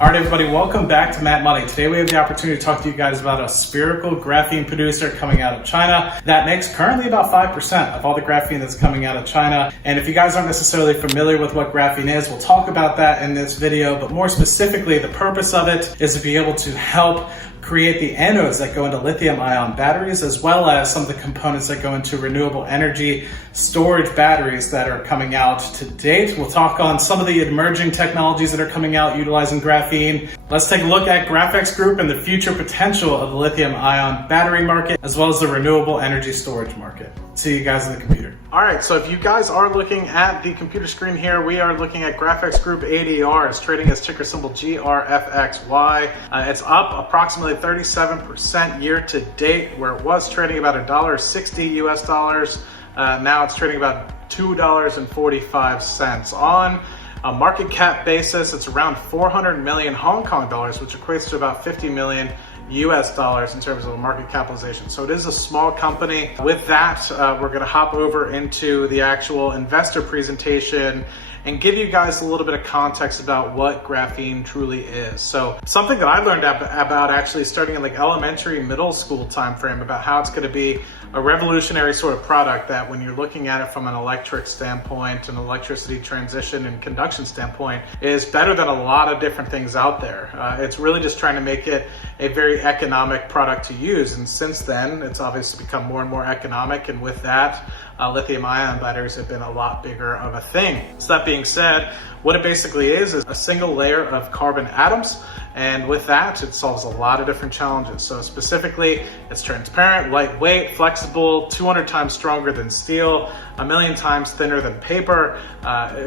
All right, everybody, welcome back to Matt Money. Today we have the opportunity to talk to you guys about a spherical graphene producer coming out of China that makes currently about 5% of all the graphene that's coming out of China. And if you guys aren't necessarily familiar with what graphene is, we'll talk about that in this video, but more specifically, the purpose of it is to be able to help create the anodes that go into lithium-ion batteries, as well as some of the components that go into renewable energy storage batteries that are coming out to date. We'll talk on some of the emerging technologies that are coming out utilizing graphene. Let's take a look at Graphex Group and the future potential of the lithium-ion battery market, as well as the renewable energy storage market. See you guys on the computer. All right, so if you guys are looking at the computer screen here, we are looking at Graphex Group ADR. It's trading as ticker symbol GRFXY. It's up approximately 37% year to date, where it was trading about $1.60 US dollars. Now it's trading about $2.45. On a market cap basis, it's around 400 million Hong Kong dollars, which equates to about 50 million US dollars in terms of market capitalization. So it is a small company. With that, we're going to hop over into the actual investor presentation and give you guys a little bit of context about what graphene truly is. So something that I learned about actually starting in like elementary, middle school time frame, about how it's going to be a revolutionary sort of product that when you're looking at it from an electric standpoint, an electricity transition and conduction standpoint, is better than a lot of different things out there. It's really just trying to make it a very economic product to use. And since then, it's obviously become more and more economic. And with that, lithium-ion batteries have been a lot bigger of a thing. So that being said, what it basically is a single layer of carbon atoms. And with that, it solves a lot of different challenges. So specifically, it's transparent, lightweight, flexible, 200 times stronger than steel, 1,000,000 times thinner than paper,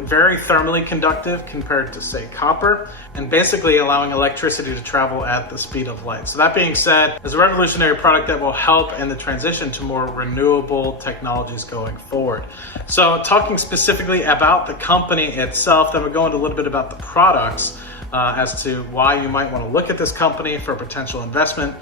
very thermally conductive compared to, say, copper, and basically allowing electricity to travel at the speed of light. So that being said, it's a revolutionary product that will help in the transition to more renewable technologies going forward. So talking specifically about the company itself, then we'll go into a little bit about the products. As to why you might want to look at this company for potential investment.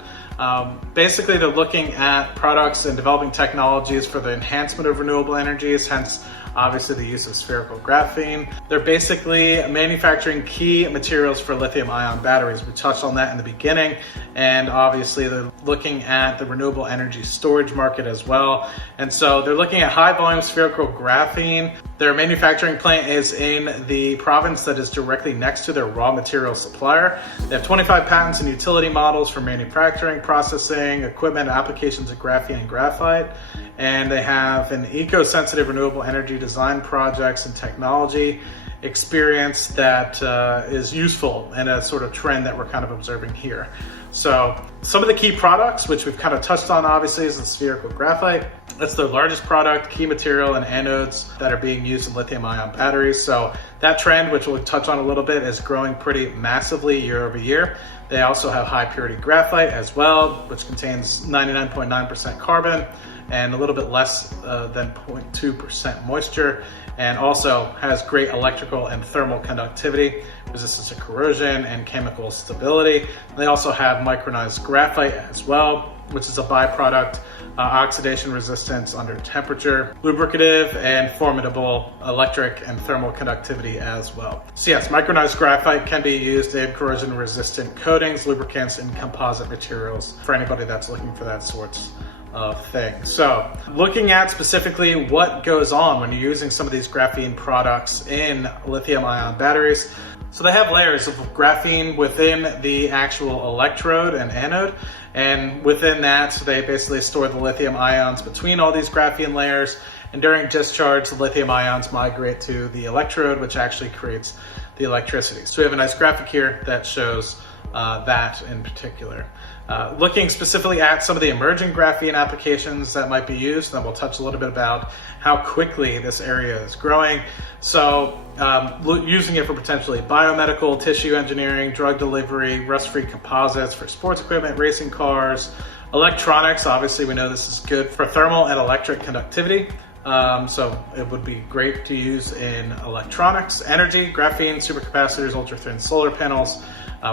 Basically, they're looking at products and developing technologies for the enhancement of renewable energies, hence obviously the use of spherical graphene. They're basically manufacturing key materials for lithium-ion batteries. We touched on that in the beginning, and obviously they're looking at the renewable energy storage market as well. And so they're looking at high-volume spherical graphene. Their manufacturing plant is in the province that is directly next to their raw material supplier. They have 25 patents and utility models for manufacturing, processing, equipment, applications of graphene and graphite. And they have an eco-sensitive renewable energy design projects and technology experience that is useful in a sort of trend that we're kind of observing here. So some of the key products, which we've kind of touched on obviously, is the spherical graphite. That's their largest product, key material and anodes that are being used in lithium-ion batteries. So that trend, which we'll touch on a little bit, is growing pretty massively year over year. They also have high purity graphite as well, which contains 99.9% carbon and a little bit less than 0.2% moisture, and also has great electrical and thermal conductivity, resistance to corrosion, and chemical stability. They also have micronized graphite as well, which is a byproduct, oxidation resistance under temperature, lubricative, and formidable electric and thermal conductivity as well. So yes, micronized graphite can be used in corrosion resistant coatings, lubricants, and composite materials for anybody that's looking for that sort of thing. So looking at specifically what goes on when you're using some of these graphene products in lithium-ion batteries. So they have layers of graphene within the actual electrode and anode, and within that they basically store the lithium ions between all these graphene layers, and during discharge the lithium ions migrate to the electrode, which actually creates the electricity. So we have a nice graphic here that shows that in particular. Looking specifically at some of the emerging graphene applications that might be used, then we'll touch a little bit about how quickly this area is growing. So using it for potentially biomedical, tissue engineering, drug delivery, rust-free composites for sports equipment, racing cars, electronics. Obviously we know this is good for thermal and electric conductivity. So it would be great to use in electronics, energy, graphene, supercapacitors, ultra-thin solar panels,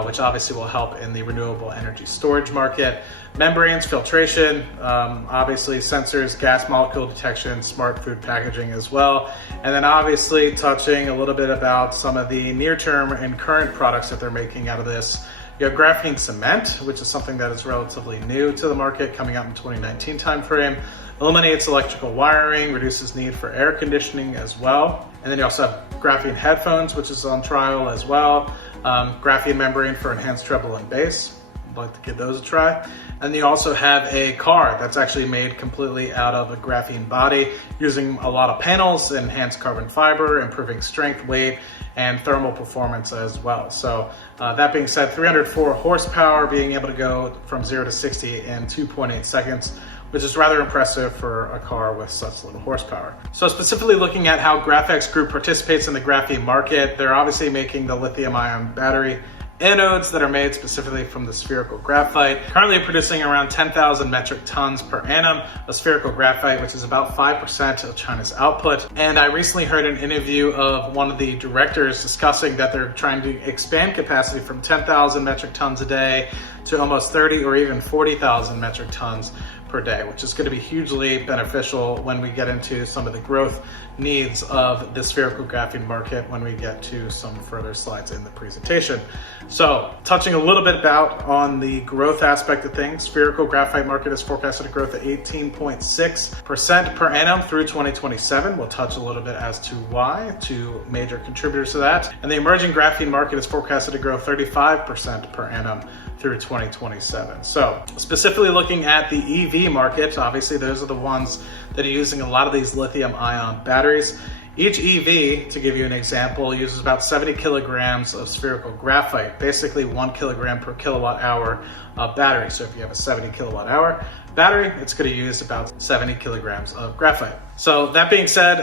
which obviously will help in the renewable energy storage market. Membranes, filtration, obviously sensors, gas molecule detection, smart food packaging as well. And then obviously touching a little bit about some of the near-term and current products that they're making out of this. You have graphene cement, which is something that is relatively new to the market, coming out in 2019 timeframe. Eliminates electrical wiring, reduces need for air conditioning as well. And then you also have graphene headphones, which is on trial as well. Graphene membrane for enhanced treble and bass. I'd like to give those a try. And you also have a car that's actually made completely out of a graphene body, using a lot of panels, enhanced carbon fiber, improving strength, weight, and thermal performance as well. So that being said, 304 horsepower, being able to go from 0 to 60 in 2.8 seconds, which is rather impressive for a car with such little horsepower. So specifically looking at how Graphex Group participates in the graphene market, they're obviously making the lithium-ion battery anodes that are made specifically from the spherical graphite, currently producing around 10,000 metric tons per annum of spherical graphite, which is about 5% of China's output. And I recently heard an interview of one of the directors discussing that they're trying to expand capacity from 10,000 metric tons a day to almost 30 or even 40,000 metric tons per day, which is going to be hugely beneficial when we get into some of the growth needs of the spherical graphene market when we get to some further slides in the presentation. So touching a little bit about on the growth aspect of things, spherical graphite market is forecasted to grow at 18.6% per annum through 2027. We'll touch a little bit as to why, two major contributors to that. And the emerging graphene market is forecasted to grow 35% per annum through 2027. So specifically looking at the EV market, obviously those are the ones that are using a lot of these lithium-ion batteries. Each EV, to give you an example, uses about 70 kilograms of spherical graphite, basically 1 kilogram per kilowatt hour of battery. So if you have a 70 kilowatt hour battery, it's going to use about 70 kilograms of graphite. So that being said,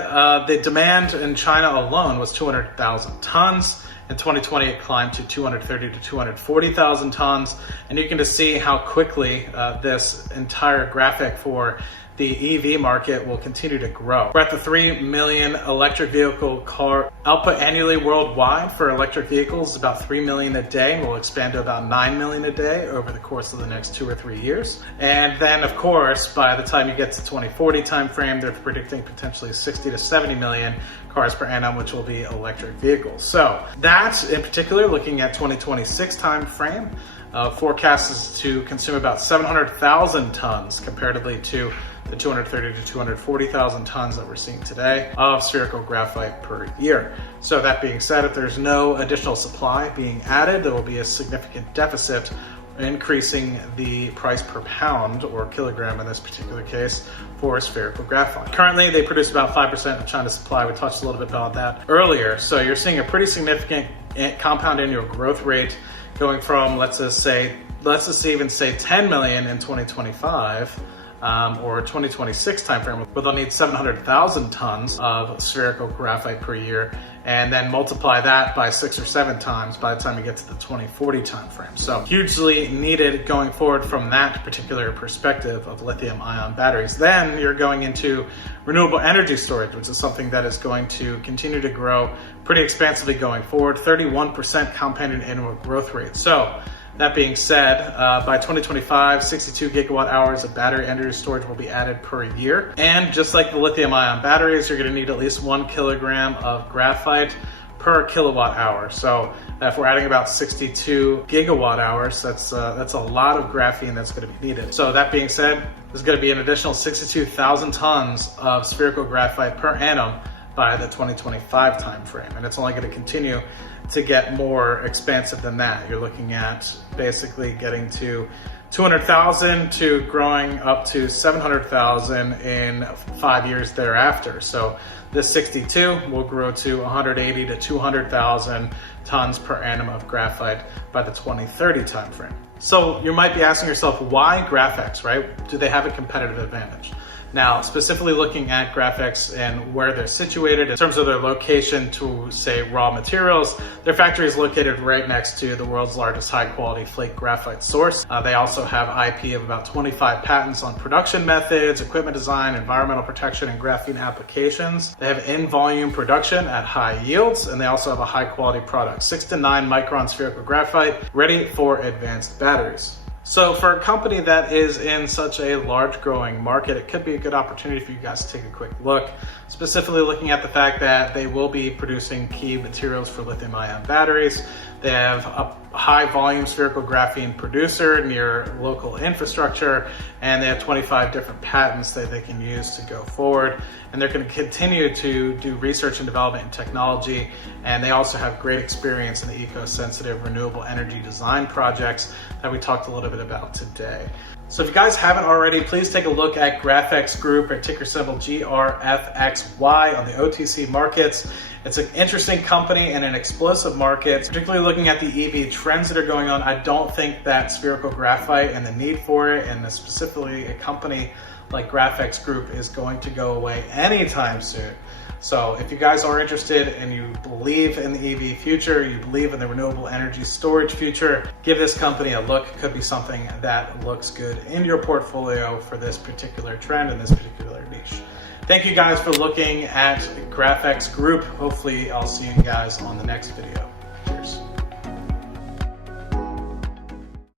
the demand in China alone was 200,000 tons. In 2020, it climbed to 230 to 240,000 tons. And you can just see how quickly this entire graphic for the EV market will continue to grow. We're at the 3 million electric vehicle car output annually worldwide for electric vehicles, about 3 million a day, and will expand to about 9 million a day over the course of the next 2 or 3 years. And then of course, by the time you get to 2040 timeframe, they're predicting potentially 60 to 70 million cars per annum, which will be electric vehicles. So that in particular, looking at 2026 timeframe, forecast is to consume about 700,000 tons comparatively to the 230 to 240,000 tons that we're seeing today of spherical graphite per year. So that being said, if there's no additional supply being added, there will be a significant deficit, increasing the price per pound or kilogram in this particular case for spherical graphite. Currently, they produce about 5% of China's supply. We touched a little bit about that earlier. So you're seeing a pretty significant compound annual growth rate going from, let's just even say 10 million in 2025, or 2026 timeframe, where they'll need 700,000 tons of spherical graphite per year, and then multiply that by 6 or 7 times by the time you get to the 2040 timeframe. So hugely needed going forward from that particular perspective of lithium-ion batteries. Then you're going into renewable energy storage, which is something that is going to continue to grow pretty expansively going forward, 31% compounded annual growth rate. So that being said, by 2025, 62 gigawatt hours of battery energy storage will be added per year. And just like the lithium-ion batteries, you're going to need at least 1 kilogram of graphite per kilowatt hour. So if we're adding about 62 gigawatt hours, that's a lot of graphene that's going to be needed. So that being said, there's going to be an additional 62,000 tons of spherical graphite per annum by the 2025 timeframe, and it's only going to continue to get more expansive than that. You're looking at basically getting to 200,000 to growing up to 700,000 in 5 years thereafter. So this 62 will grow to 180 to 200,000 tons per annum of graphite by the 2030 timeframe. So you might be asking yourself, why Graphex, right? Do they have a competitive advantage? Now, specifically looking at Graphex and where they're situated in terms of their location to, say, raw materials, their factory is located right next to the world's largest high-quality flake graphite source. They also have IP of about 25 patents on production methods, equipment design, environmental protection, and graphene applications. They have in-volume production at high yields, and they also have a high-quality product, 6 to 9 micron spherical graphite, ready for advanced batteries. So for a company that is in such a large growing market, it could be a good opportunity for you guys to take a quick look, specifically looking at the fact that they will be producing key materials for lithium ion batteries. They have a high volume spherical graphene producer near local infrastructure, and they have 25 different patents that they can use to go forward. And they're going to continue to do research and development in technology. And they also have great experience in the eco-sensitive renewable energy design projects that we talked a little bit about today. So if you guys haven't already, please take a look at Graphex Group at ticker symbol GRFXY on the OTC markets. It's an interesting company and an explosive market, particularly looking at the EV trends that are going on. I don't think that spherical graphite and the need for it, and specifically a company like Graphex Group, is going to go away anytime soon. So if you guys are interested and you believe in the EV future, you believe in the renewable energy storage future, give this company a look. It could be something that looks good in your portfolio for this particular trend and this particular niche. Thank you guys for looking at Graphex Group. Hopefully I'll see you guys on the next video.